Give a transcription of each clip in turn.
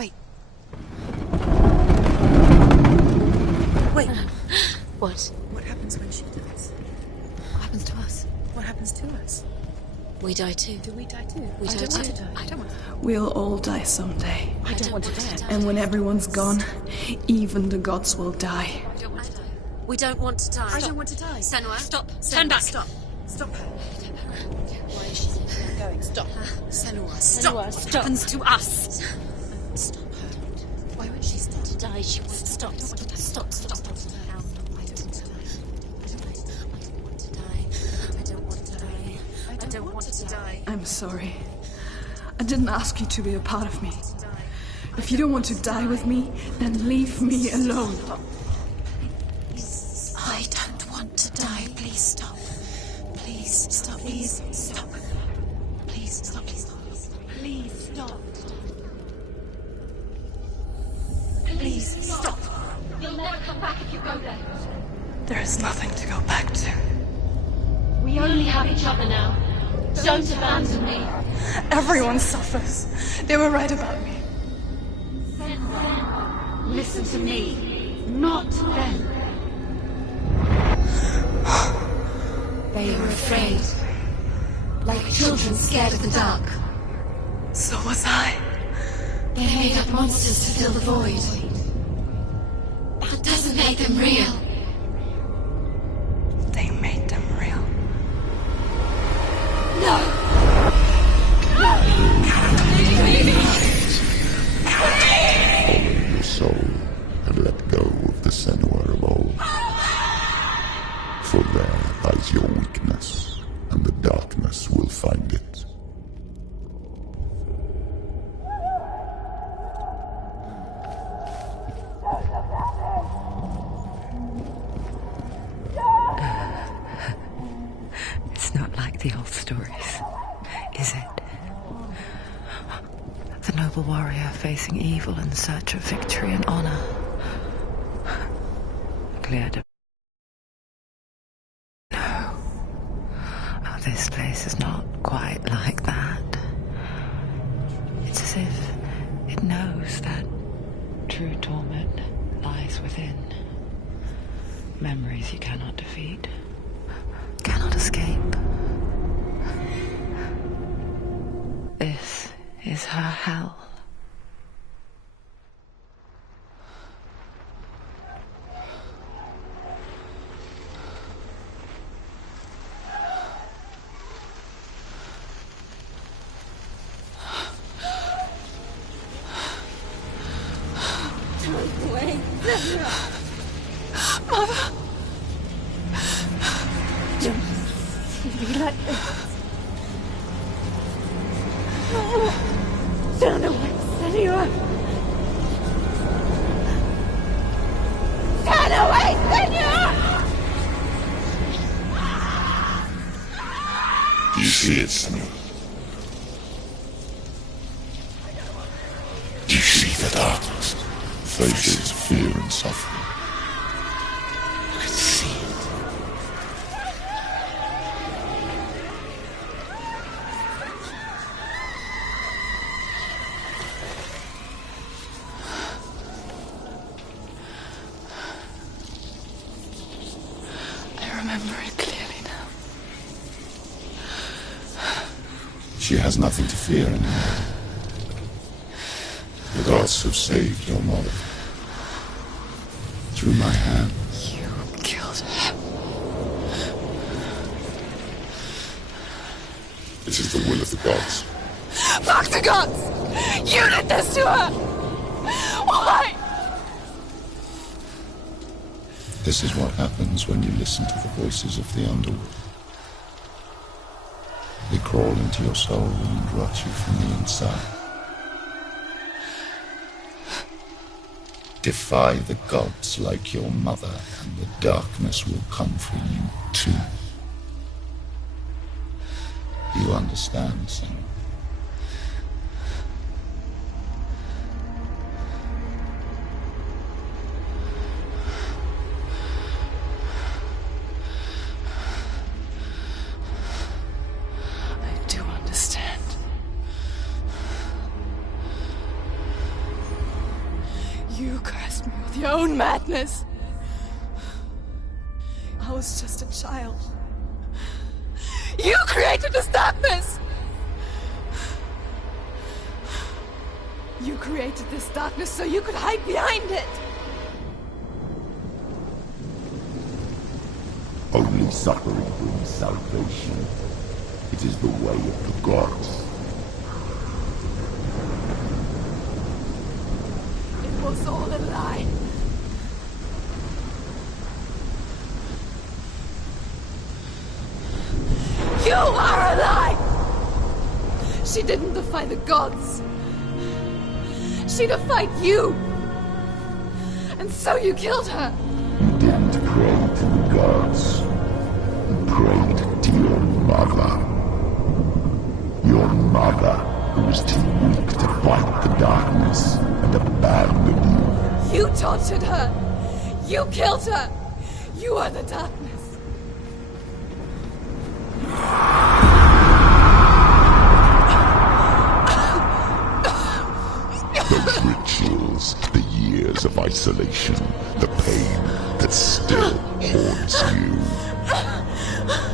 Wait. Wait. What? What happens when she dies? What happens to us? What happens to us? We die too. Do we die too? We I die don't want too. to die. I don't want to die. We'll all die someday. I don't want to die. And when everyone's gone, even the gods will die. We don't want to die. I don't want to die. Senua, stop. Senua, Turn back. Stop. Stop her. Why is she Going. Stop. Senua, stop. Senua, what happens to us? Stop her. Why won't she stop? To die, she wants to stop. Stop. I don't want to die. I don't want to die. I don't want to die. I don't want to die. I'm sorry. I didn't ask you to be a part of me. If you don't want to die with me, then leave me alone. I don't want to die. Please stop. Please stop. Please stop. Please stop. Please stop. Please stop. Please stop. You'll never come back if you go there. There is nothing to go back to. We only have each other now. Don't abandon me. Everyone suffers. They were right about me. Listen to me, not them. They were afraid. Like children scared of the dark. So was I. They made up monsters to fill the void. That doesn't make them real. They made them real. No! Follow your soul and let go of the senua of old. For there lies your weakness, and the darkness will find it. It's not like the old stories, is it? The noble warrior facing evil in search of victory and honor. Cleared of... No. Oh, this place is not quite like that. It's as if it knows that true torment lies within. Memories you cannot defeat, cannot escape. This is her hell. Mother! Be like this. Turn away, senor. Turn away, senor! Do you see it, senua? Do you see the darkness? Faces, fear and suffering. I can see it. I remember it clearly now. She has nothing to fear anymore. The gods have saved your mother. Through my hand. You killed her. It is the will of the gods. Fuck the gods! You did this to her! Why? This is what happens when you listen to the voices of the underworld. They crawl into your soul and rot you from the inside. Defy the gods like your mother, and the darkness will come for you too. You understand, Senua? I do understand. cursed me with your own madness. I was just a child. You created this darkness! You created this darkness so you could hide behind it! Only suffering brings salvation. It is the way of the gods. It was all a lie. You are a lie! She didn't defy the gods. She defied you. And so you killed her. You didn't pray to the gods. You prayed to your mother. Your mother, who was too weak to fight the darkness and abandoned you. You tortured her. You killed her. You are the darkness. Those rituals, the years of isolation, the pain that still haunts you.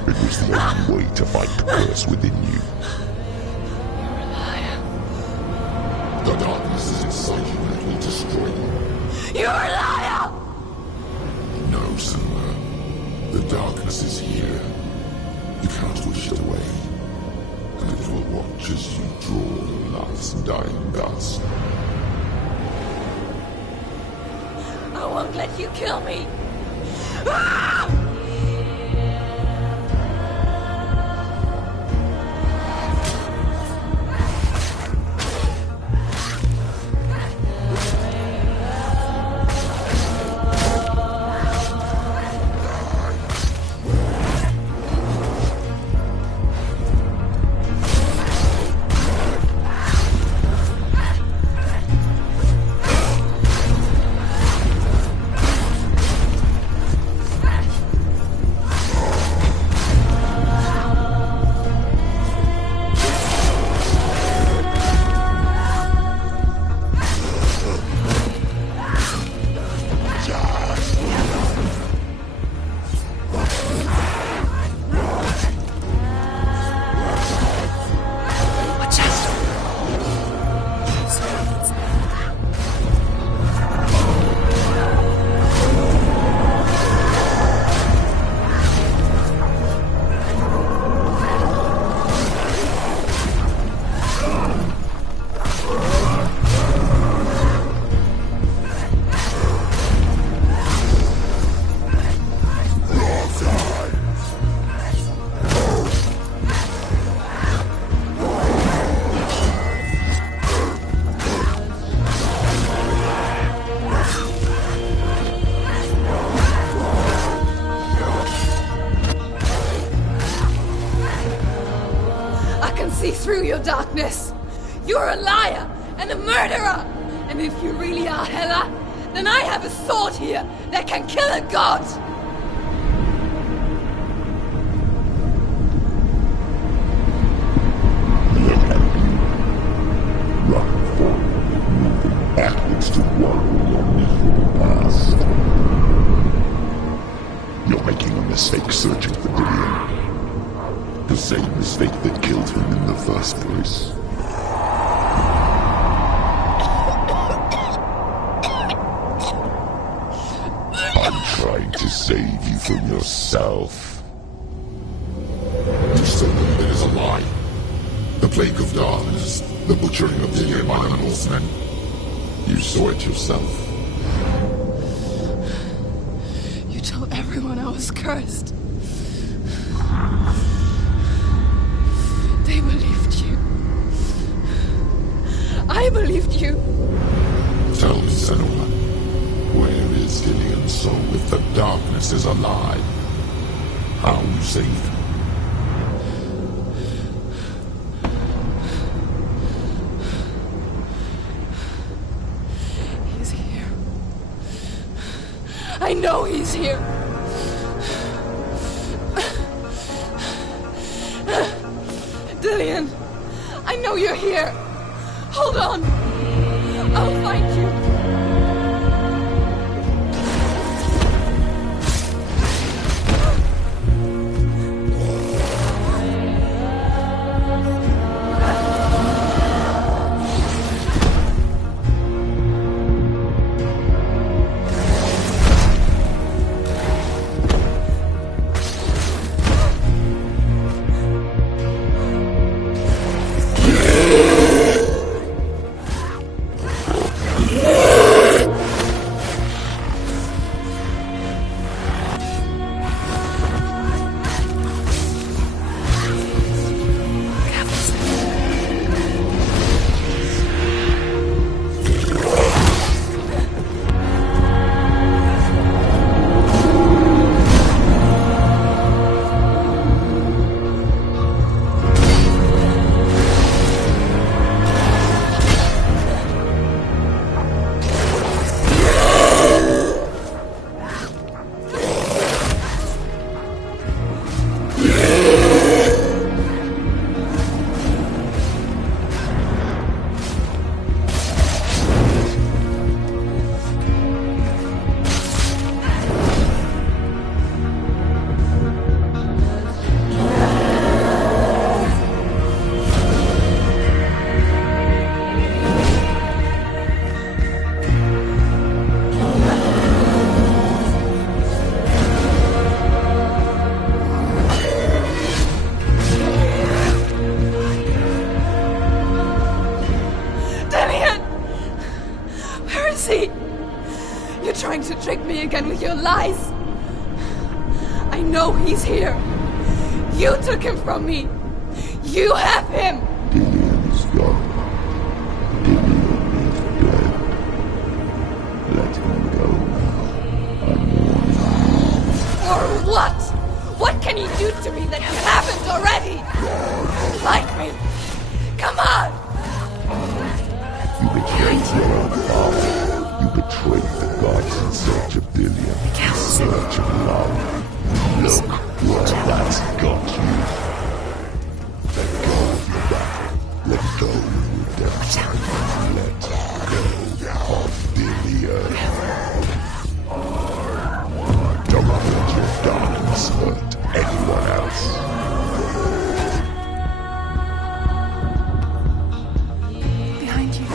It was the only way to fight the curse within you. You're a liar. The darkness is inside you and it will destroy you. You're a liar! No, senua. The darkness is here. You cannot wish it away. And it will watch as you draw your last dying gasp. I won't let you kill me! Ah! Through your darkness. You're a liar and a murderer. And if you really are Hela, then I have a sword here that can kill a god. Look at you. Run forward, moving backwards to wallow your miserable past. You're making a mistake searching for Dillion. The same mistake that killed him in the first place. I'm trying to save you from yourself. You still believe it is a lie. The plague of darkness, the butchering of Dillion by the Northmen. You saw it yourself. You told everyone I was cursed. They believed you. I believed you. Tell me, senua, where is Dillion's soul if the darkness is a lie? How you saved him? He's here. I know he's here. Dillion, I know you're here. Hold on. I'll find you. trick me again with your lies. I know he's here. You took him from me. You have him. Dillian is gone. Dillian is dead. Let him go now. I'm warning you. For what? What can you do to me that you haven't already? Fight me. Come on. You betrayed your own father. You betrayed the gods in search of Dillian. In search of love. Look where that's got you. Let go of your battle. Let go of your destiny. Let go of Dillian. Don't let your darkness hurt anyone else. Behind you.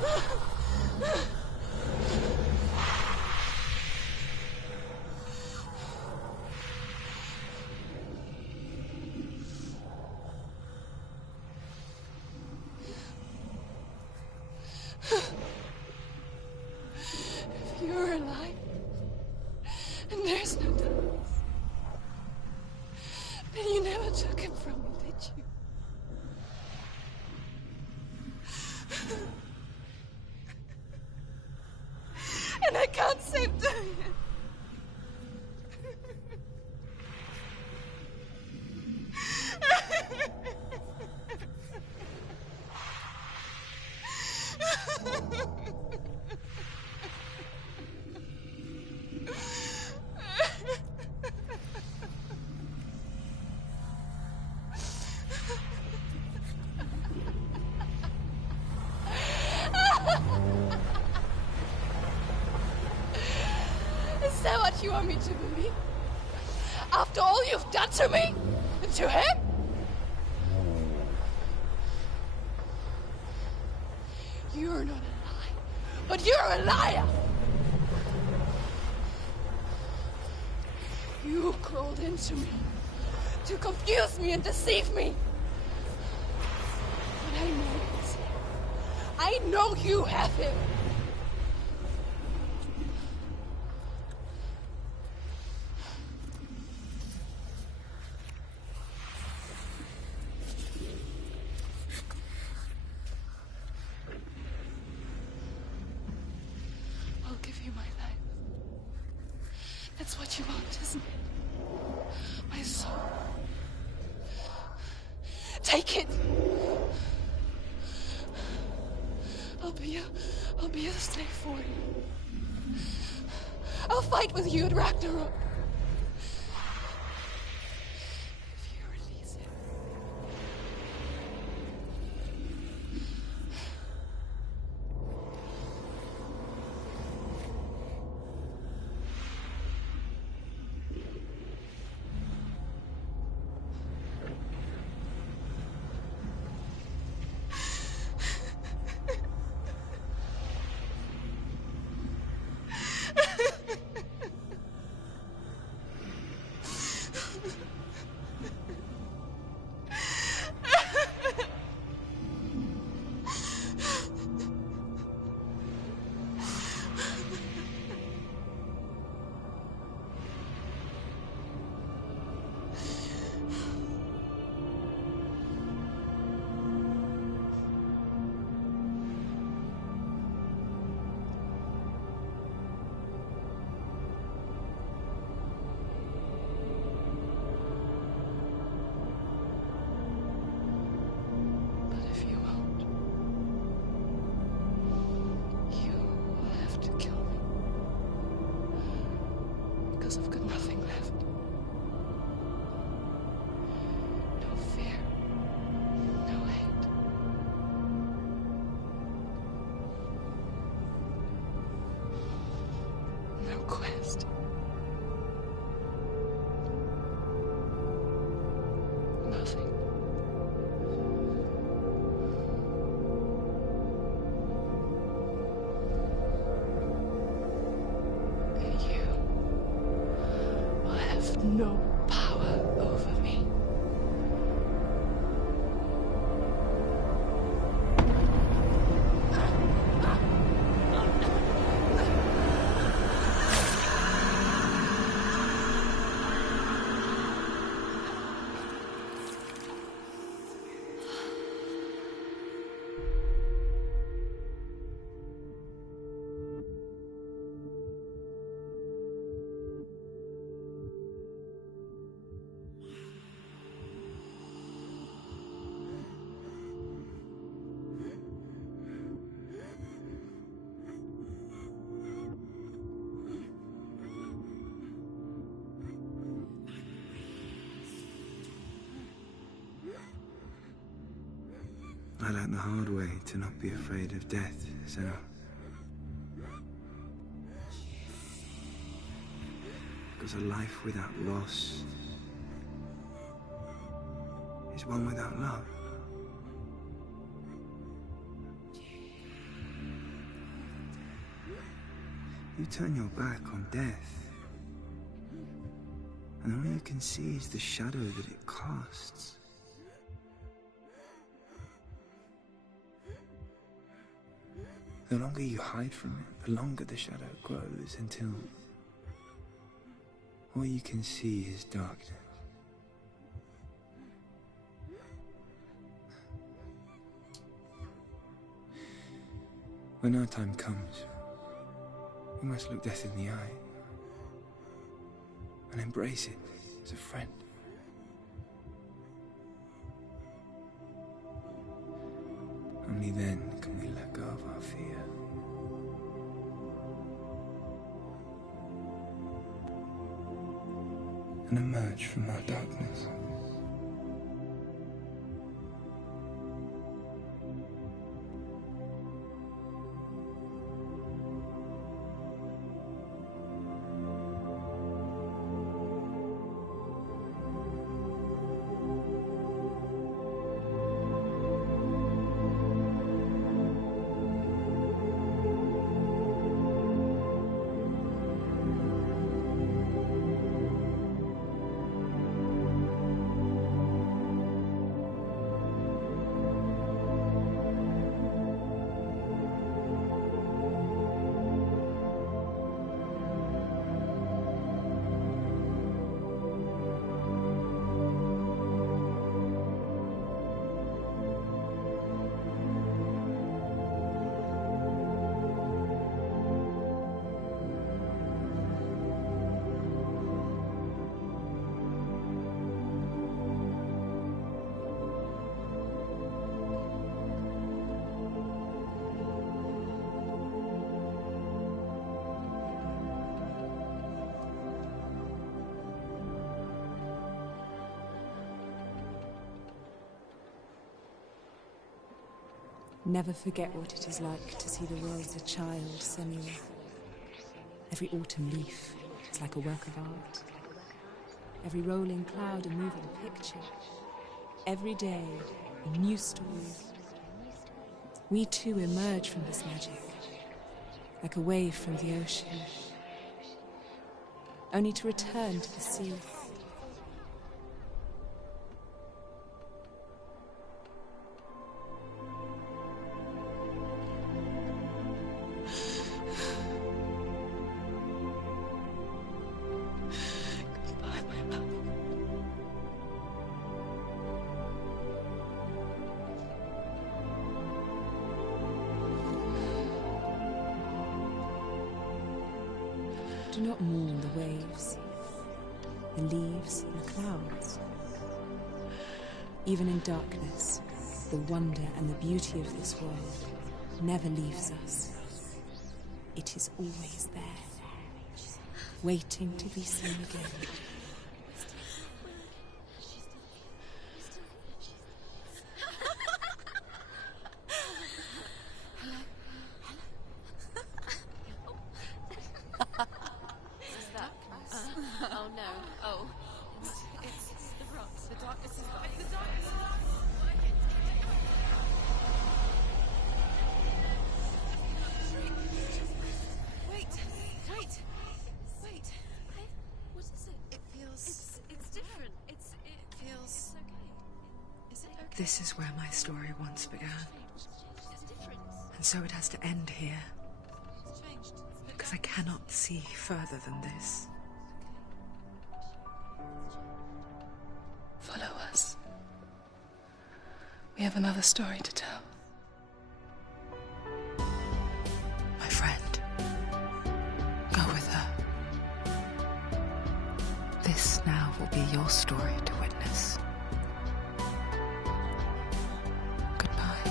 If you're alive, and there's no darkness, then you never took him from me, did you? And I can't save doing it. Is that what you want me to believe? After all you've done to me? And to him? You're not a lie, but you're a liar! You crawled into me to confuse me and deceive me. But I know it. I know you have him. I'll give you my life. That's what you want, isn't it? My soul. Take it. I'll be a slave for you. I'll fight with you at Ragnarok. If you release him. I've got nothing left. No fear. No hate. No quest. Nothing. No power over me. I learned the hard way to not be afraid of death, Senua. Because a life without loss is one without love. You turn your back on death, and all you can see is the shadow that it casts. The longer you hide from it, the longer the shadow grows until all you can see is darkness. When our time comes, we must look death in the eye and embrace it as a friend. Only then can we let go of our fear. And emerge from our darkness. Never forget what it is like to see the world as a child, senua. Every autumn leaf is like a work of art. Every rolling cloud a moving picture. Every day a new story. We too emerge from this magic, like a wave from the ocean, only to return to the sea. Do not mourn the waves, the leaves and the clouds. Even in darkness, the wonder and the beauty of this world never leaves us. It is always there, waiting to be seen again. Oh no. Oh. It's the rocks. The darkness is back. The darkness Wait. What is it? It feels... It's different. It feels... It's okay. Is it okay? This is where my story once began. It's different. And so it has to end here, It's changed. because I cannot see further than this. Follow us. We have another story to tell. My friend, go with her. This now will be your story to witness. Goodbye.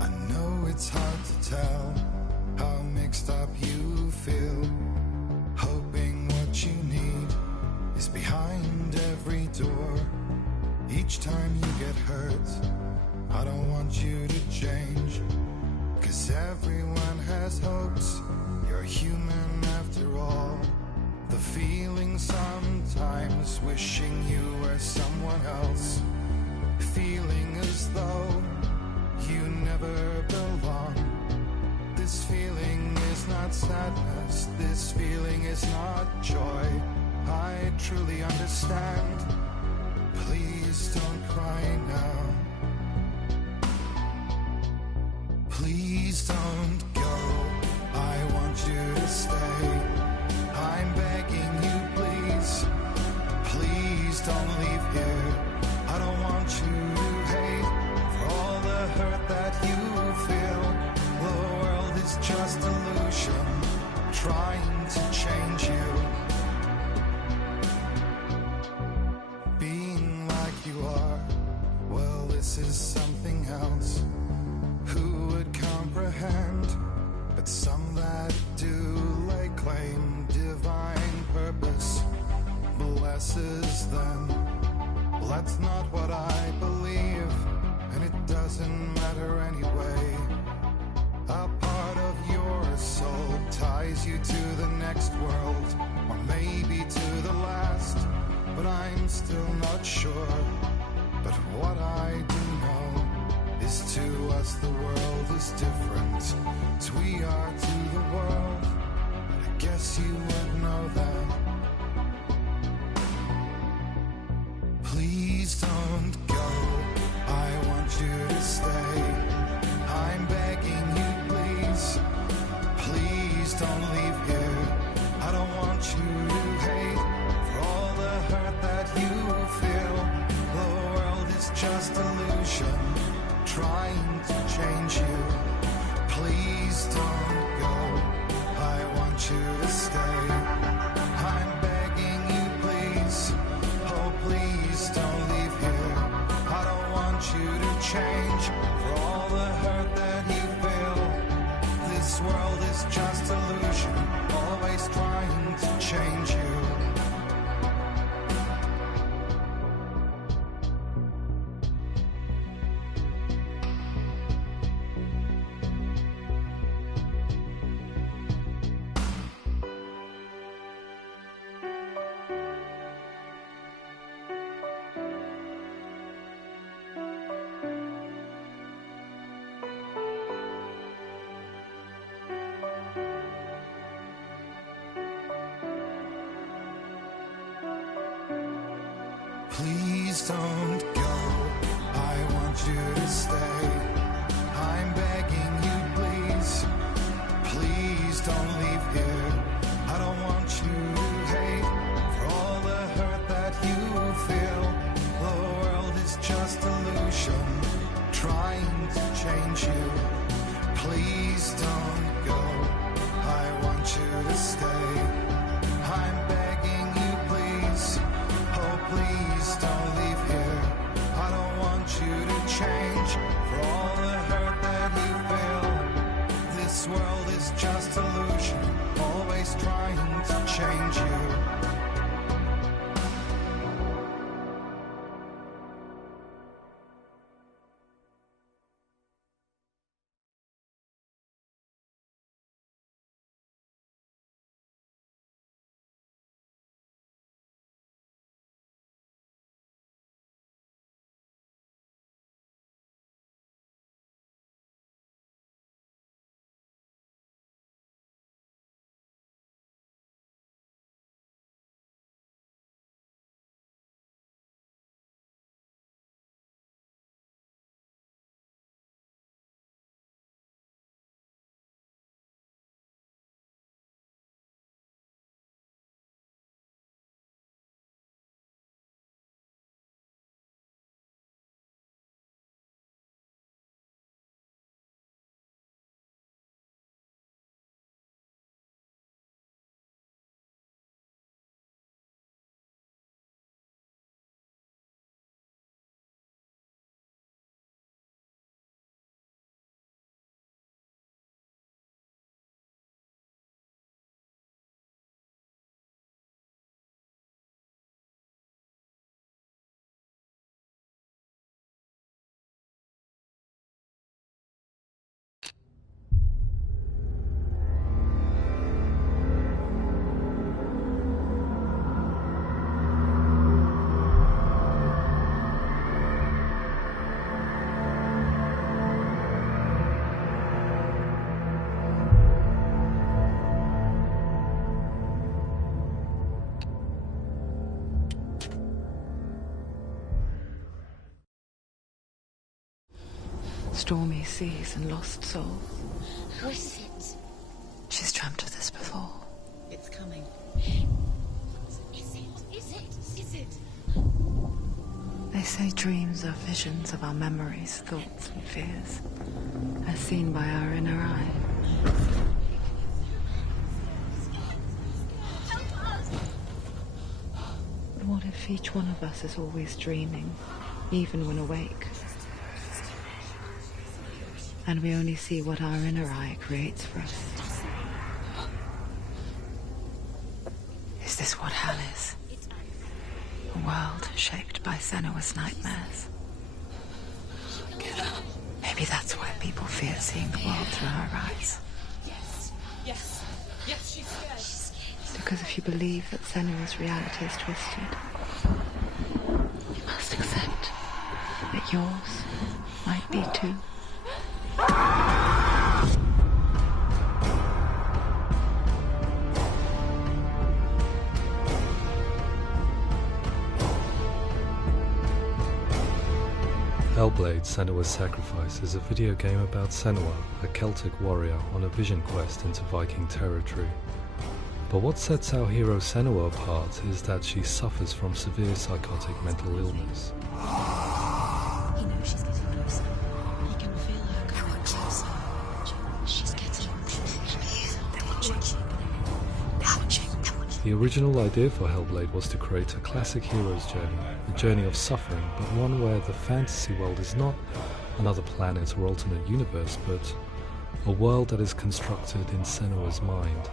I know it's hard to tell how mixed up you feel, hoping what you need is behind every door. Each time you get hurt, I don't want you to change, 'cause everyone has hopes. You're human after all. The feeling sometimes wishing you were someone else, feeling as though you never belong. This feeling is not sadness, this feeling is not joy. I truly understand. Please don't cry now. Please don't go. I want you to stay. I'm begging you, please. Please don't leave here. I don't want you to hate for all the hurt that you feel. The world is just illusion, trying to change you. Being like you are, well, this is something else. Who would comprehend? But some that do lay claim divine purpose blesses them. Well, that's not what I believe, and it doesn't matter anyway. A part of your soul ties you to the next world, or maybe to the last, but I'm still not sure. But what I do know is to us the world is different as we are to the world. I guess you would know that. Please don't go. I want you to stay. I'm begging you, please. Please don't leave here. I don't want you to hate for all the hurt that you feel. The world is just illusion, trying to change you. Please don't go. I want you to stay. I'm begging you, please. Oh, please don't leave here. I don't want you to change for all the hurt that you feel. This world is just illusion, always trying to change you. Please don't go. I want you to stay. I'm begging you, please. Please don't leave here. I don't want you to hate for all the hurt that you feel. The world is just illusion, trying to change you. Please don't go. I want you to stay. I'm begging you, please. Oh, please don't leave here. I don't want you to change for all the hurt that you feel. This world is just illusion, always trying to change you. stormy seas and lost souls. How is it? She's dreamt of this before. It's coming. Is it? They say dreams are visions of our memories, thoughts and fears, as seen by our inner eye. But what if each one of us is always dreaming, even when awake? And we only see what our inner eye creates for us. Is this what hell is? A world shaped by senuas nightmares. Maybe that's why people fear seeing the world through her eyes. Yes, she's scared. Because if you believe that senua's reality is twisted, you must accept that yours might be too. Hellblade: Senua's Sacrifice is a video game about Senua, a Celtic warrior on a vision quest into Viking territory. But what sets our hero Senua apart is that she suffers from severe psychotic mental illness. He knows she's getting closer. He can feel her coming closer. She's getting closer. They're watching. The original idea for Hellblade was to create a classic hero's journey, a journey of suffering, but one where the fantasy world is not another planet or alternate universe, but a world that is constructed in Senua's mind.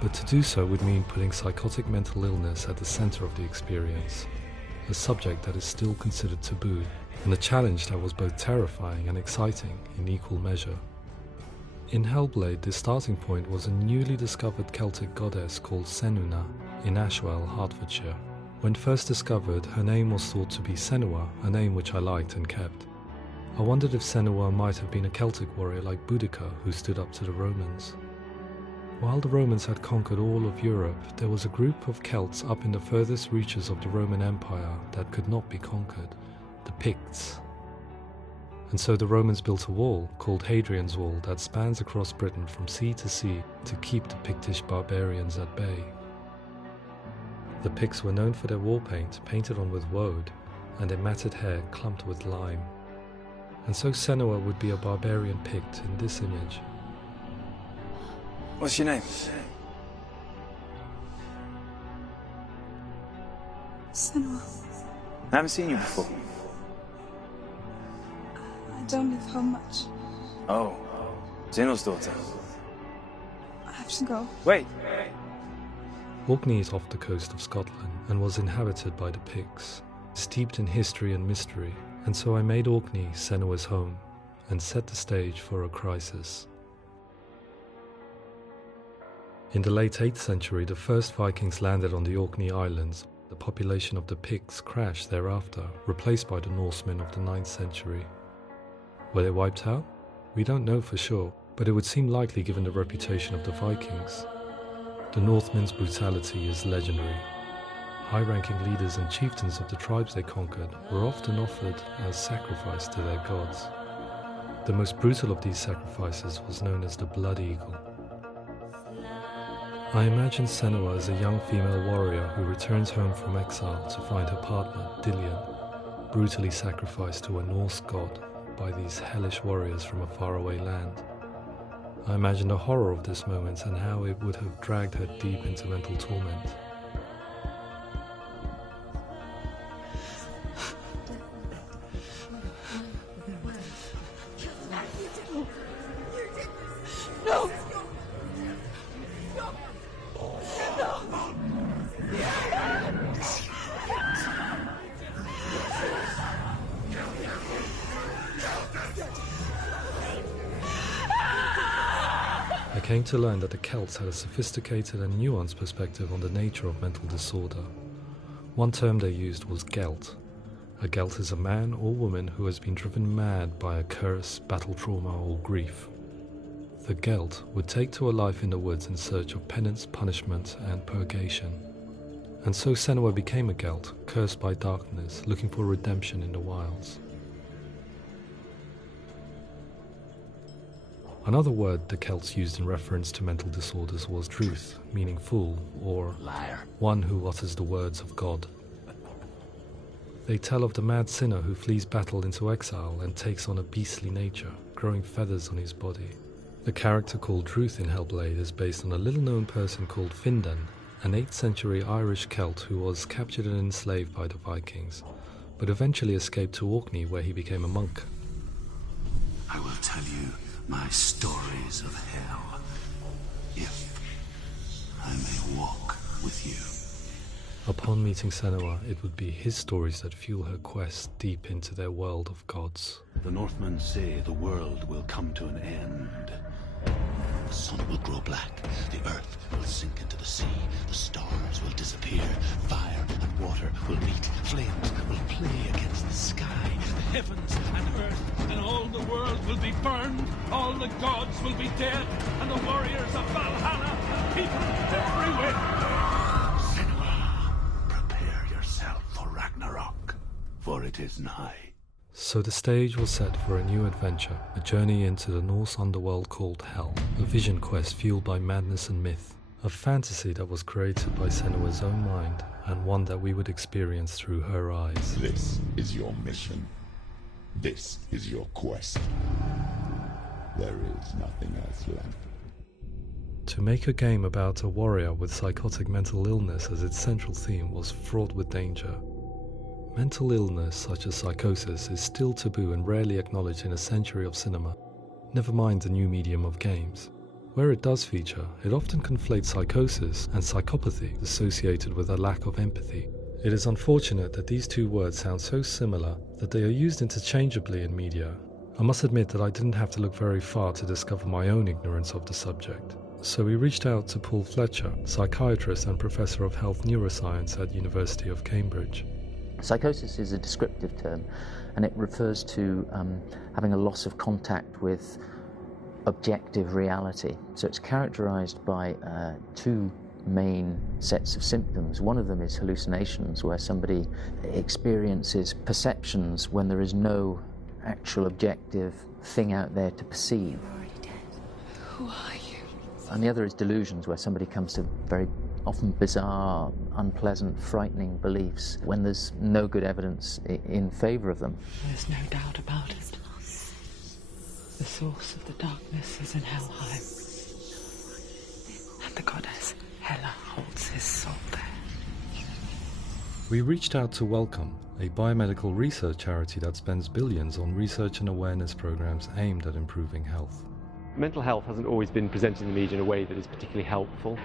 But to do so would mean putting psychotic mental illness at the center of the experience, a subject that is still considered taboo, and a challenge that was both terrifying and exciting in equal measure. In Hellblade, the starting point was a newly discovered Celtic goddess called Senuna in Ashwell, Hertfordshire. When first discovered, her name was thought to be Senua, a name which I liked and kept. I wondered if Senua might have been a Celtic warrior like Boudica who stood up to the Romans. While the Romans had conquered all of Europe, there was a group of Celts up in the furthest reaches of the Roman Empire that could not be conquered, the Picts. And so the Romans built a wall, called Hadrian's Wall, that spans across Britain from sea to sea to keep the Pictish barbarians at bay. The Picts were known for their war paint, painted on with woad, and their matted hair clumped with lime. And so Senua would be a barbarian Pict in this image. What's your name? Senua. I haven't seen you before. I don't leave home much. Oh, Zeno's daughter. I have to go. Wait! Orkney is off the coast of Scotland and was inhabited by the Picts, steeped in history and mystery, and so I made Orkney Senua's home and set the stage for a crisis. In the late 8th century, the first Vikings landed on the Orkney Islands. The population of the Picts crashed thereafter, replaced by the Norsemen of the 9th century. Were they wiped out? We don't know for sure, but it would seem likely given the reputation of the Vikings. The Northmen's brutality is legendary. High-ranking leaders and chieftains of the tribes they conquered were often offered as sacrifice to their gods. The most brutal of these sacrifices was known as the Blood Eagle. I imagine Senua as a young female warrior who returns home from exile to find her partner, Dillion, brutally sacrificed to a Norse god by these hellish warriors from a faraway land. I imagine the horror of this moment and how it would have dragged her deep into mental torment. No! I came to learn that the Celts had a sophisticated and nuanced perspective on the nature of mental disorder. One term they used was gelt. A gelt is a man or woman who has been driven mad by a curse, battle trauma, or grief. The gelt would take to a life in the woods in search of penance, punishment, and purgation. And so Senua became a gelt, cursed by darkness, looking for redemption in the wilds. Another word the Celts used in reference to mental disorders was truth, meaning fool, or liar, one who utters the words of God. They tell of the mad sinner who flees battle into exile and takes on a beastly nature, growing feathers on his body. The character called Truth in Hellblade is based on a little-known person called Findan, an 8th century Irish Celt who was captured and enslaved by the Vikings, but eventually escaped to Orkney where he became a monk. I will tell you my stories of hell, if I may walk with you. Upon meeting Senua, it would be his stories that fuel her quest deep into their world of gods. The Northmen say the world will come to an end. The sun will grow black, the earth will sink into the sea, the stars will disappear, fire and water will meet, flames will play against the sky, the heavens and earth and all the world will be burned, all the gods will be dead, and the warriors of Valhalla and people everywhere. Senua, prepare yourself for Ragnarok, for it is nigh. So the stage was set for a new adventure, a journey into the Norse underworld called Hell, a vision quest fueled by madness and myth, a fantasy that was created by Senua's own mind, and one that we would experience through her eyes. This is your mission. This is your quest. There is nothing else left. To make a game about a warrior with psychotic mental illness as its central theme was fraught with danger. Mental illness, such as psychosis, is still taboo and rarely acknowledged in a century of cinema, never mind the new medium of games. Where it does feature, it often conflates psychosis and psychopathy associated with a lack of empathy. It is unfortunate that these two words sound so similar that they are used interchangeably in media. I must admit that I didn't have to look very far to discover my own ignorance of the subject. So we reached out to Paul Fletcher, psychiatrist and professor of health neuroscience at University of Cambridge. Psychosis is a descriptive term, and it refers to having a loss of contact with objective reality. So it's characterized by two main sets of symptoms. One of them is hallucinations, where somebody experiences perceptions when there is no actual objective thing out there to perceive. You're already dead. Who are you? And the other is delusions, where somebody comes to very often bizarre, unpleasant, frightening beliefs when there's no good evidence in favour of them. There's no doubt about it. The source of the darkness is in Helheim. And the goddess Hela holds his soul there. We reached out to Welcome, a biomedical research charity that spends billions on research and awareness programs aimed at improving health. Mental health hasn't always been presented in the media in a way that is particularly helpful.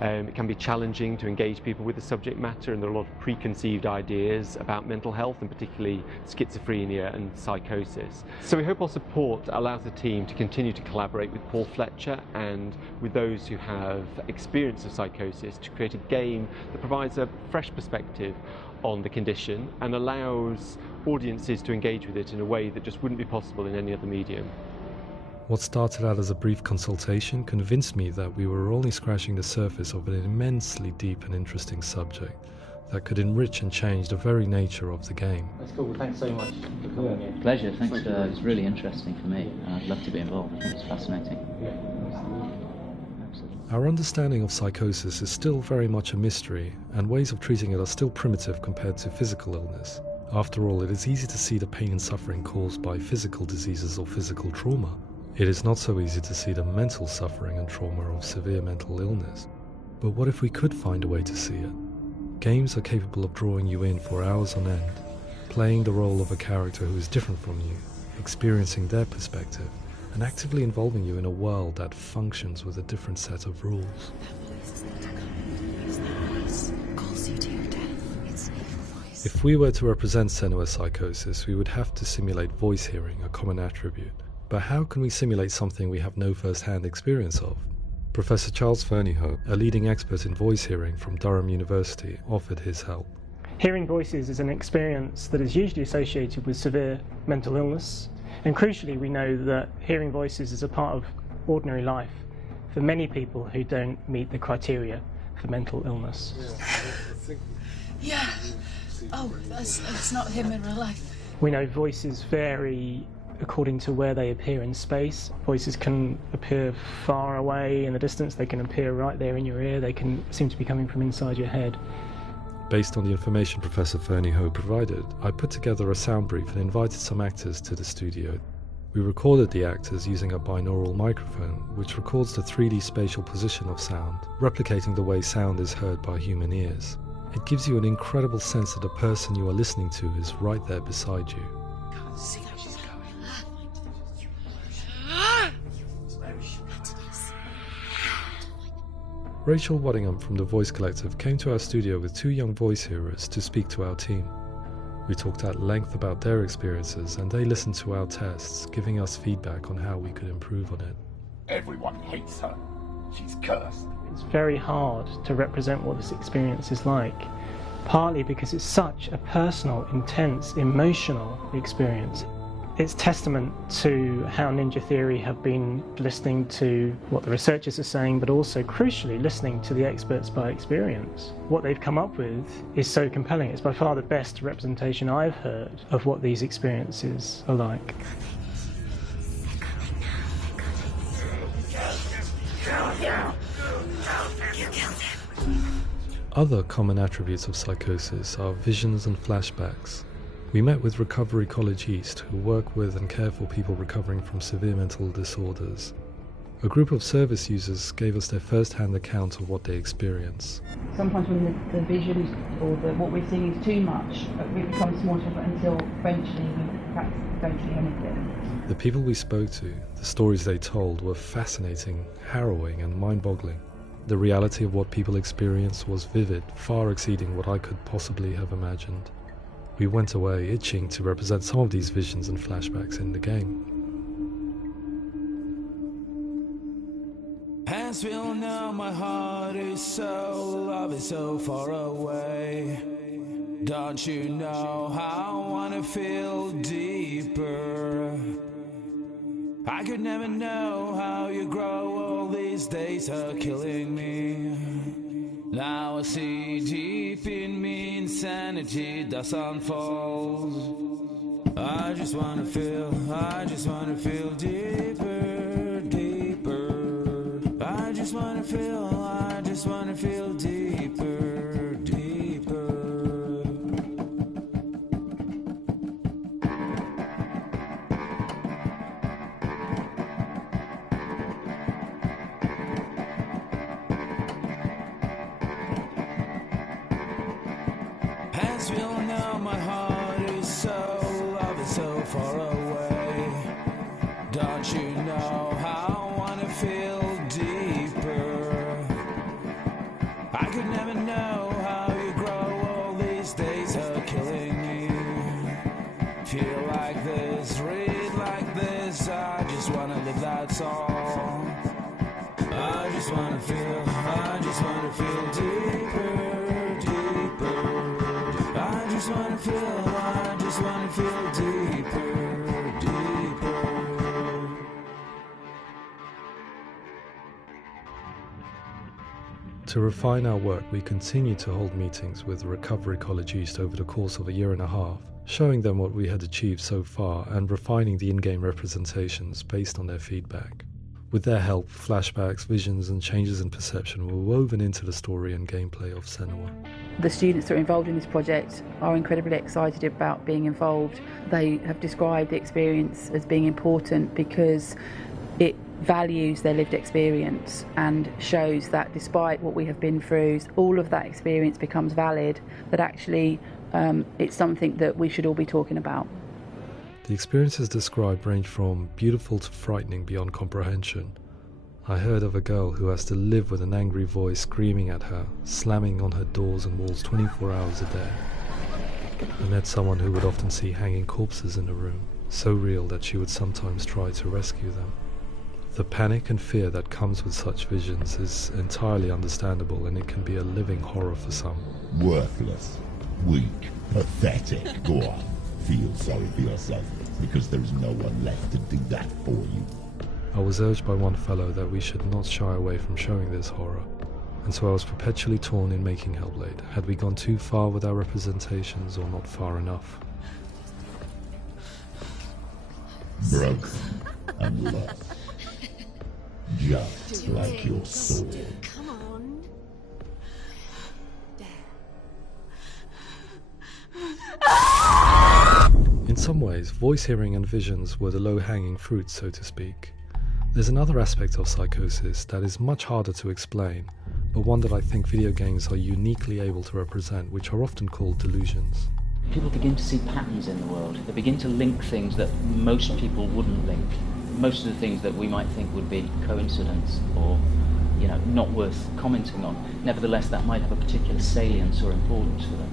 It can be challenging to engage people with the subject matter, and there are a lot of preconceived ideas about mental health, and particularly schizophrenia and psychosis. So we hope our support allows the team to continue to collaborate with Paul Fletcher and with those who have experience of psychosis to create a game that provides a fresh perspective on the condition and allows audiences to engage with it in a way that just wouldn't be possible in any other medium. What started out as a brief consultation convinced me that we were only scratching the surface of an immensely deep and interesting subject that could enrich and change the very nature of the game. That's cool. Thanks so much for coming here. Pleasure. Thanks. It's really interesting for me, and I'd love to be involved. I think it's fascinating. Our understanding of psychosis is still very much a mystery, and ways of treating it are still primitive compared to physical illness. After all, it is easy to see the pain and suffering caused by physical diseases or physical trauma. It is not so easy to see the mental suffering and trauma of severe mental illness. But what if we could find a way to see it? Games are capable of drawing you in for hours on end, playing the role of a character who is different from you, experiencing their perspective, and actively involving you in a world that functions with a different set of rules. If we were to represent Senua's psychosis, we would have to simulate voice hearing, a common attribute. But how can we simulate something we have no first-hand experience of? Professor Charles Fernyhough, a leading expert in voice hearing from Durham University, offered his help. Hearing voices is an experience that is usually associated with severe mental illness, and crucially we know that hearing voices is a part of ordinary life for many people who don't meet the criteria for mental illness. Yeah. Oh, that's not him in real life. We know voices vary according to where they appear in space. Voices can appear far away in the distance, they can appear right there in your ear, they can seem to be coming from inside your head. Based on the information Professor Fernie Ho provided, I put together a sound brief and invited some actors to the studio. We recorded the actors using a binaural microphone, which records the 3D spatial position of sound, replicating the way sound is heard by human ears. It gives you an incredible sense that the person you are listening to is right there beside you. Rachel Waddingham from the Voice Collective came to our studio with 2 young voice hearers to speak to our team. We talked at length about their experiences and they listened to our tests, giving us feedback on how we could improve on it. Everyone hates her. She's cursed. It's very hard to represent what this experience is like, partly because it's such a personal, intense, emotional experience. It's testament to how Ninja Theory have been listening to what the researchers are saying, but also, crucially, listening to the experts by experience. What they've come up with is so compelling. It's by far the best representation I've heard of what these experiences are like. Other common attributes of psychosis are visions and flashbacks. We met with Recovery College East, who work with and care for people recovering from severe mental disorders. A group of service users gave us their first-hand account of what they experience. Sometimes when the visions or what we're seeing is too much, it becomes more difficult until eventually we perhaps don't see anything. The people we spoke to, the stories they told, were fascinating, harrowing and mind-boggling. The reality of what people experienced was vivid, far exceeding what I could possibly have imagined. We went away itching to represent some of these visions and flashbacks in the game. As we all know, my heart is so, love is so far away. Don't you know how I wanna feel deeper? I could never know how you grow, all these days are killing me. Now I see deep in me insanity does unfold. I just wanna feel deeper, deeper. I just wanna feel deeper, deeper. As we all know, my heart is so, love is so far away. Don't you know how I wanna feel deeper? I could never know how you grow, all these days are killing me. Feel like this, read like this, I just wanna live, that's all. I just wanna feel deeper, deeper. I just wanna feel deeper, deeper. To refine our work, we continue to hold meetings with Recovery College East over the course of a year and a half, showing them what we had achieved so far and refining the in-game representations based on their feedback. With their help, flashbacks, visions and changes in perception were woven into the story and gameplay of Senua. The students that are involved in this project are incredibly excited about being involved. They have described the experience as being important because it values their lived experience and shows that despite what we have been through, all of that experience becomes valid, that actually it's something that we should all be talking about. The experiences described range from beautiful to frightening beyond comprehension. I heard of a girl who has to live with an angry voice screaming at her, slamming on her doors and walls 24 hours a day. I met someone who would often see hanging corpses in a room, so real that she would sometimes try to rescue them. The panic and fear that comes with such visions is entirely understandable, and it can be a living horror for some. Worthless, weak, pathetic. Go on, feel sorry for yourself, because there is no one left to do that for you. I was urged by one fellow that we should not shy away from showing this horror, and so I was perpetually torn in making Hellblade. Had we gone too far with our representations or not far enough? broken and lost. Just like your soul. Come on. In some ways, voice hearing and visions were the low-hanging fruit, so to speak. There's another aspect of psychosis that is much harder to explain, but one that I think video games are uniquely able to represent, which are often called delusions. People begin to see patterns in the world. They begin to link things that most people wouldn't link. Most of the things that we might think would be coincidence or, not worth commenting on. Nevertheless, that might have a particular salience or importance for them.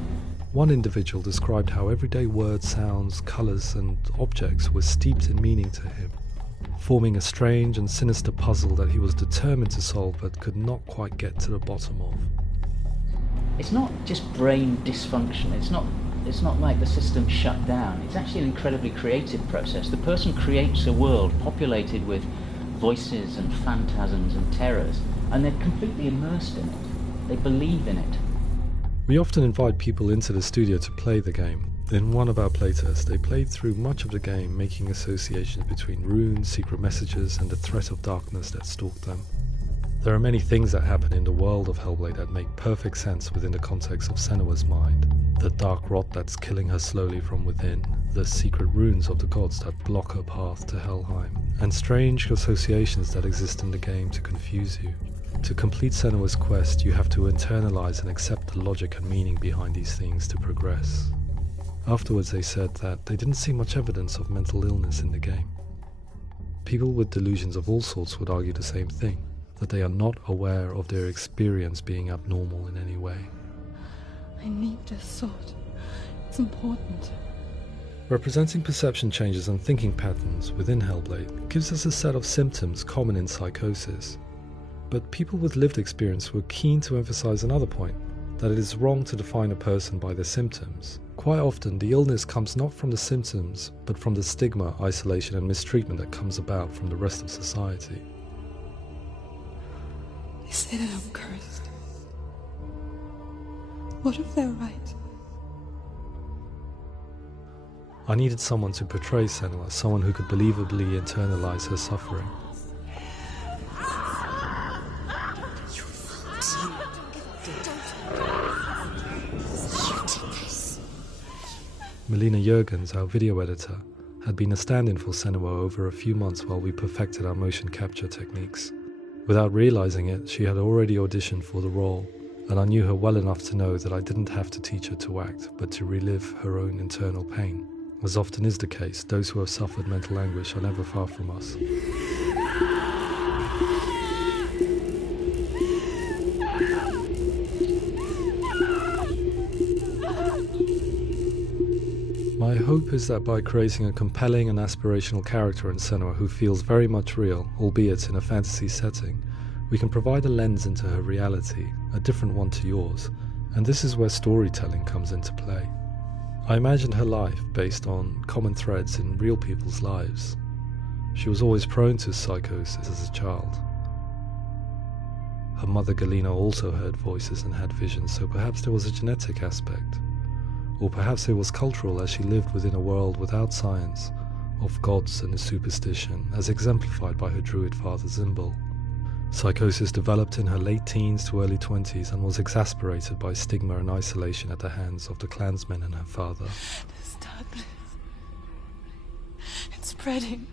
One individual described how everyday words, sounds, colours and objects were steeped in meaning to him, forming a strange and sinister puzzle that he was determined to solve but could not quite get to the bottom of. It's not just brain dysfunction. It's not like the system shut down. It's actually an incredibly creative process. The person creates a world populated with voices and phantasms and terrors, and they're completely immersed in it. They believe in it. We often invite people into the studio to play the game. In one of our playtests, they played through much of the game, making associations between runes, secret messages, and the threat of darkness that stalked them. There are many things that happen in the world of Hellblade that make perfect sense within the context of Senua's mind. The dark rot that's killing her slowly from within, the secret runes of the gods that block her path to Helheim, and strange associations that exist in the game to confuse you. To complete Senua's quest, you have to internalize and accept the logic and meaning behind these things to progress. Afterwards they said that they didn't see much evidence of mental illness in the game. People with delusions of all sorts would argue the same thing, that they are not aware of their experience being abnormal in any way. I need this sword. It's important. Representing perception changes and thinking patterns within Hellblade gives us a set of symptoms common in psychosis. But people with lived experience were keen to emphasize another point, that it is wrong to define a person by their symptoms. Quite often, the illness comes not from the symptoms, but from the stigma, isolation and mistreatment that comes about from the rest of society. They say that I'm cursed. What if they're right? I needed someone to portray Senua, someone who could believably internalize her suffering. Melina Jurgens, our video editor, had been a stand-in for Senua over a few months while we perfected our motion capture techniques. Without realizing it, she had already auditioned for the role, and I knew her well enough to know that I didn't have to teach her to act, but to relive her own internal pain. As often is the case, those who have suffered mental anguish are never far from us. My hope is that by creating a compelling and aspirational character in Senua who feels very much real, albeit in a fantasy setting, we can provide a lens into her reality, a different one to yours, and this is where storytelling comes into play. I imagined her life based on common threads in real people's lives. She was always prone to psychosis as a child. Her mother Galina also heard voices and had visions, so perhaps there was a genetic aspect. Or perhaps it was cultural, as she lived within a world without science, of gods and superstition, as exemplified by her druid father Zimbal. Psychosis developed in her late teens to early 20s and was exasperated by stigma and isolation at the hands of the clansmen and her father. This darkness. It's spreading.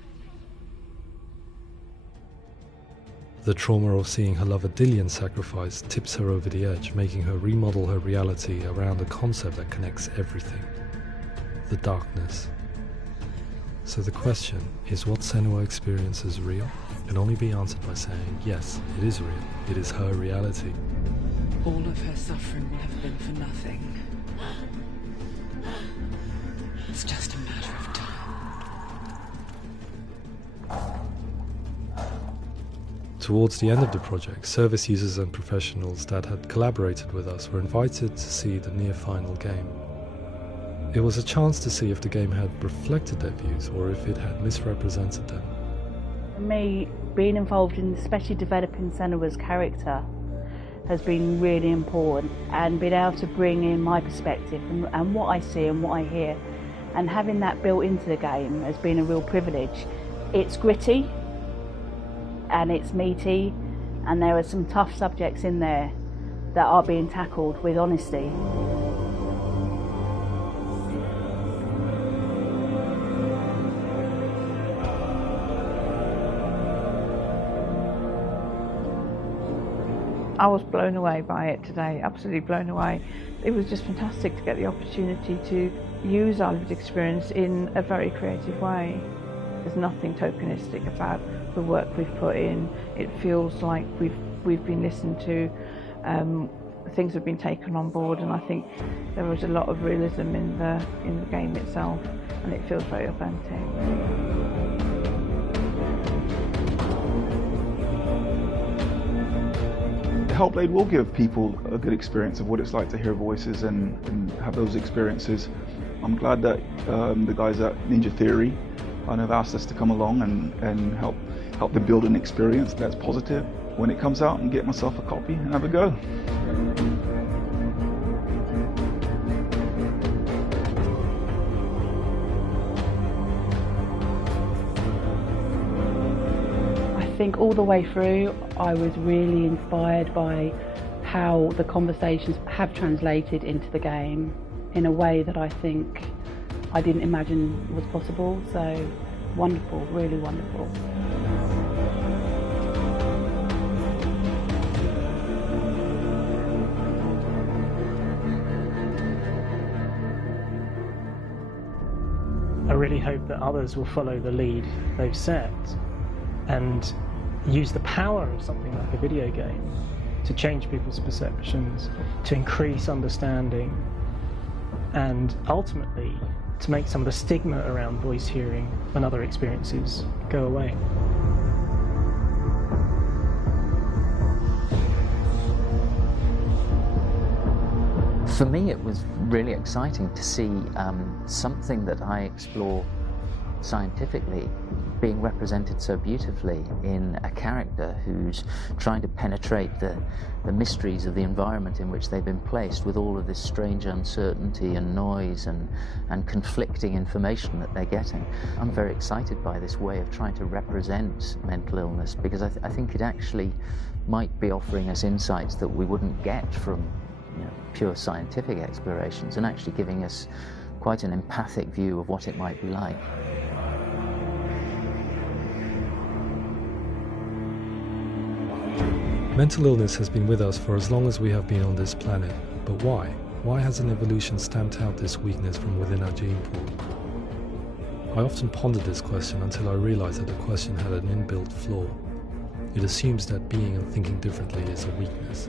The trauma of seeing her lover Dillian sacrificed tips her over the edge, making her remodel her reality around a concept that connects everything: the darkness. So the question, is what Senua experiences real? Can only be answered by saying, yes, it is real. It is her reality. All of her suffering will have been for nothing. It's just a matter of time. Towards the end of the project, service users and professionals that had collaborated with us were invited to see the near-final game. It was a chance to see if the game had reflected their views or if it had misrepresented them. For me, being involved in especially developing Senua's character has been really important, and being able to bring in my perspective and what I see and what I hear and having that built into the game has been a real privilege. It's gritty and it's meaty, and there are some tough subjects in there that are being tackled with honesty. I was blown away by it today, absolutely blown away. It was just fantastic to get the opportunity to use our lived experience in a very creative way. There's nothing tokenistic about the work we've put in. It feels like we've been listened to, things have been taken on board, and I think there was a lot of realism in the game itself, and it feels very authentic. Hellblade will give people a good experience of what it's like to hear voices and have those experiences. I'm glad that the guys at Ninja Theory have asked us to come along and help them build an experience that's positive when it comes out, and get myself a copy and have a go. I think all the way through I was really inspired by how the conversations have translated into the game in a way that I think I didn't imagine was possible. So wonderful, really wonderful. I really hope that others will follow the lead they've set and use the power of something like a video game to change people's perceptions, to increase understanding, and ultimately to make some of the stigma around voice hearing and other experiences go away. For me, it was really exciting to see something that I explore scientifically being represented so beautifully in a character who's trying to penetrate the mysteries of the environment in which they've been placed, with all of this strange uncertainty and noise and conflicting information that they're getting. I'm very excited by this way of trying to represent mental illness, because I think it actually might be offering us insights that we wouldn't get from pure scientific explorations, and actually giving us quite an empathic view of what it might be like. Mental illness has been with us for as long as we have been on this planet, but why? Why hasn't evolution stamped out this weakness from within our gene pool? I often pondered this question until I realized that the question had an inbuilt flaw. It assumes that being and thinking differently is a weakness.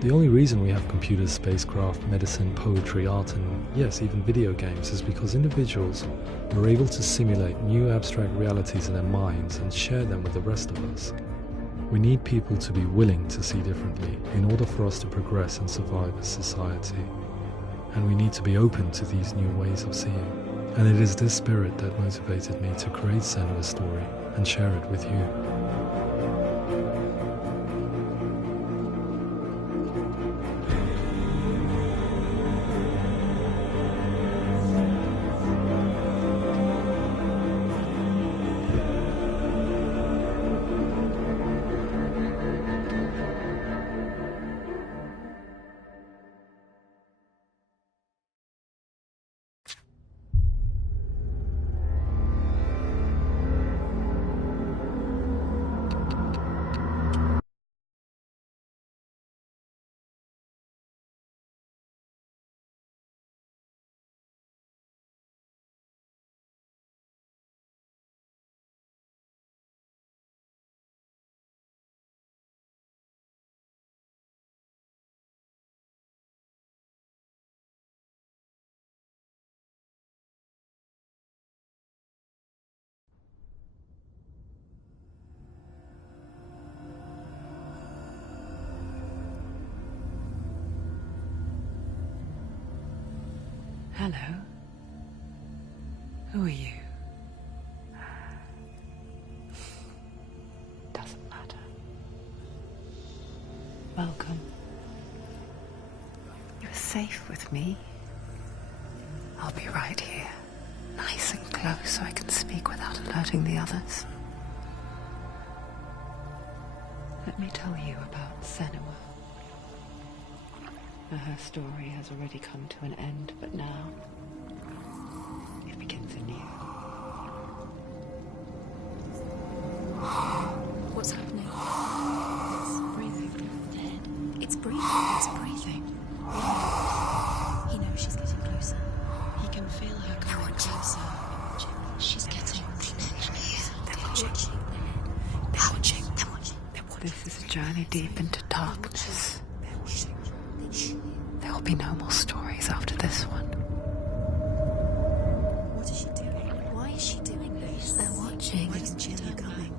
The only reason we have computers, spacecraft, medicine, poetry, art, and yes, even video games is because individuals are able to simulate new abstract realities in their minds and share them with the rest of us. We need people to be willing to see differently in order for us to progress and survive as society. And we need to be open to these new ways of seeing. And it is this spirit that motivated me to create Senua's story and share it with you. Hello. Who are you? Doesn't matter. Welcome. You're safe with me. I'll be right here. close so I can speak without alerting the others. Let me tell you about Senua. Her story has already come to an end, but now it begins anew. What's happening? It's breathing. Dead. It's breathing. It's breathing. He knows she's getting closer. He can feel her coming closer. She's getting closer. They're watching. They're watching. They're watching. This is a journey deep into darkness. There will be no more stories after this one. What is she doing? Why is she doing this? They're watching. Why doesn't she turn coming?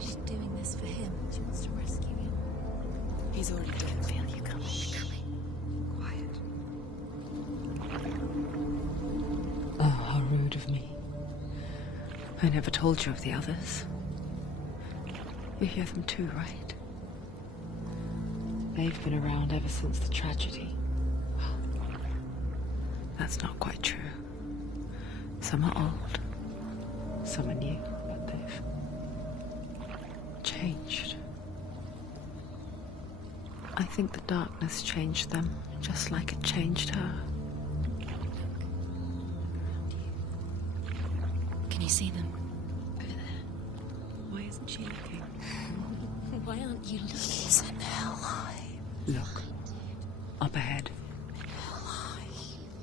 She's doing this for him. She wants to rescue him. He's already dead. Feel you coming. Quiet. Oh, how rude of me. I never told you of the others. You hear them too, right? They've been around ever since the tragedy. Well, that's not quite true. Some are old, some are new, but they've changed. I think the darkness changed them, just like it changed her. Can you see them? Over there. Why isn't she looking? Why aren't you looking? He's in hell high. Look, up ahead. Hell high.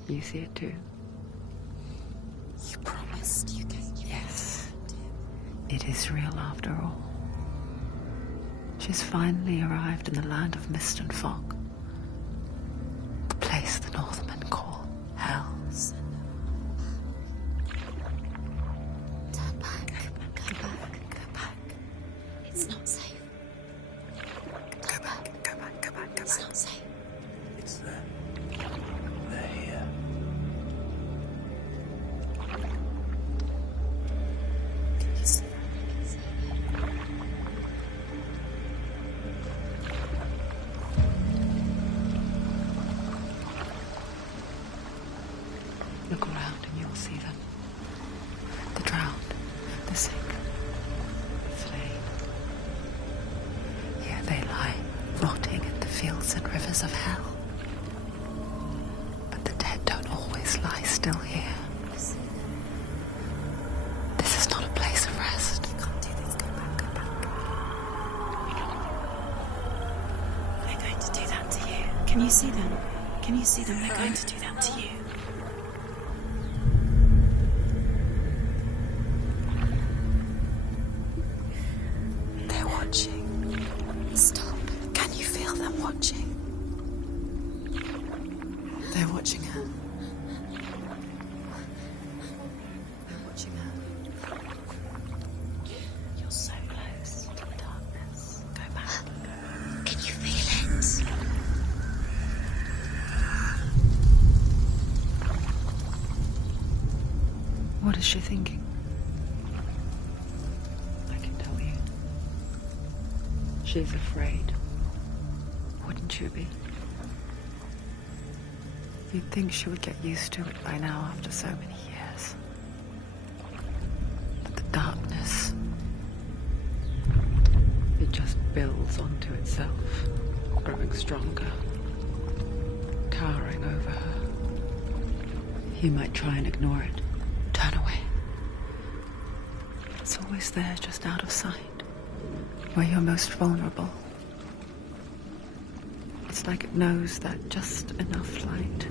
You see it too? You promised you can. Yes. It is real after all. She's finally arrived in the land of mist and fog. The place the Northmen call Hell. Turn back. Go back. Go back. It's not safe. Go back. Go back. Go back. It's not safe. It's them. They're here. Can you see them? I can see them. Look around and you'll see them. The drowned, the sick, the slain. Here they lie, rotting in the fields and rivers of hell. But the dead don't always lie still here. This is not a place of rest. You can't do this. Go back. Go back. They're going to do that to you. Can you see them? Can you see them? They're going to do that to you. They're watching. Stop. Can you feel them watching? They're watching her. They're watching her. You're so close to the darkness. Go back. Can you feel it? What is she thinking? I can tell you. She's afraid. Wouldn't you be? You'd think she would get used to it by now after so many years. But the darkness, it just builds onto itself, growing stronger, towering over her. You might try and ignore it, turn away. It's always there, just out of sight, where you're most vulnerable. It's like it knows that just enough light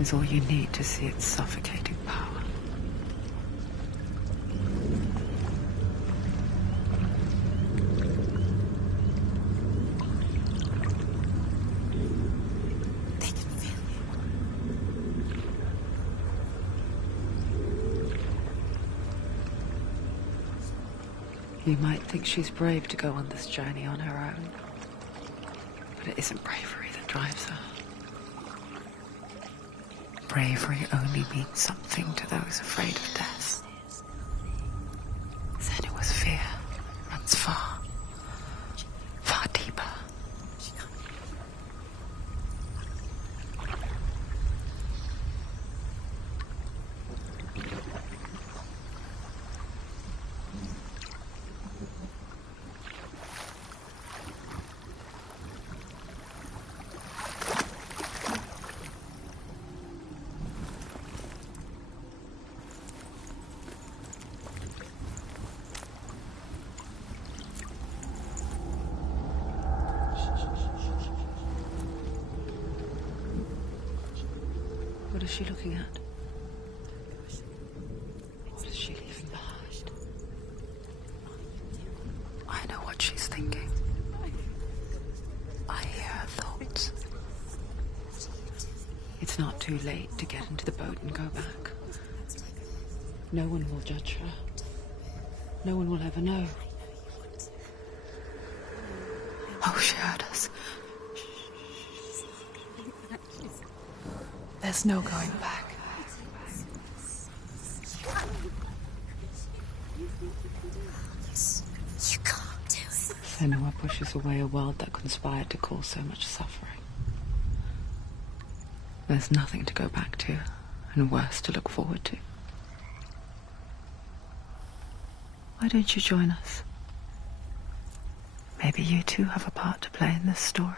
is all you need to see its suffocating power. They can feel You might think she's brave to go on this journey on her own, but it isn't bravery that drives her. Bravery only means something to those afraid of death. Senua's fear runs far, far deeper. What is she looking at? What is she leaving behind? I know what she's thinking. I hear her thoughts. It's not too late to get into the boat and go back. No one will judge her. No one will ever know. Oh, she heard us. There's no going back. You can't do it. Senua pushes away a world that conspired to cause so much suffering. There's nothing to go back to, and worse to look forward to. Why don't you join us? Maybe you too have a part to play in this story.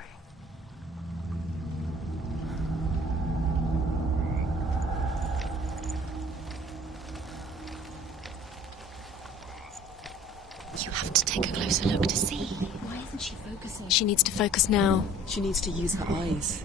You have to take a closer look to see. Why isn't she focusing? She needs to focus now. She needs to use her eyes.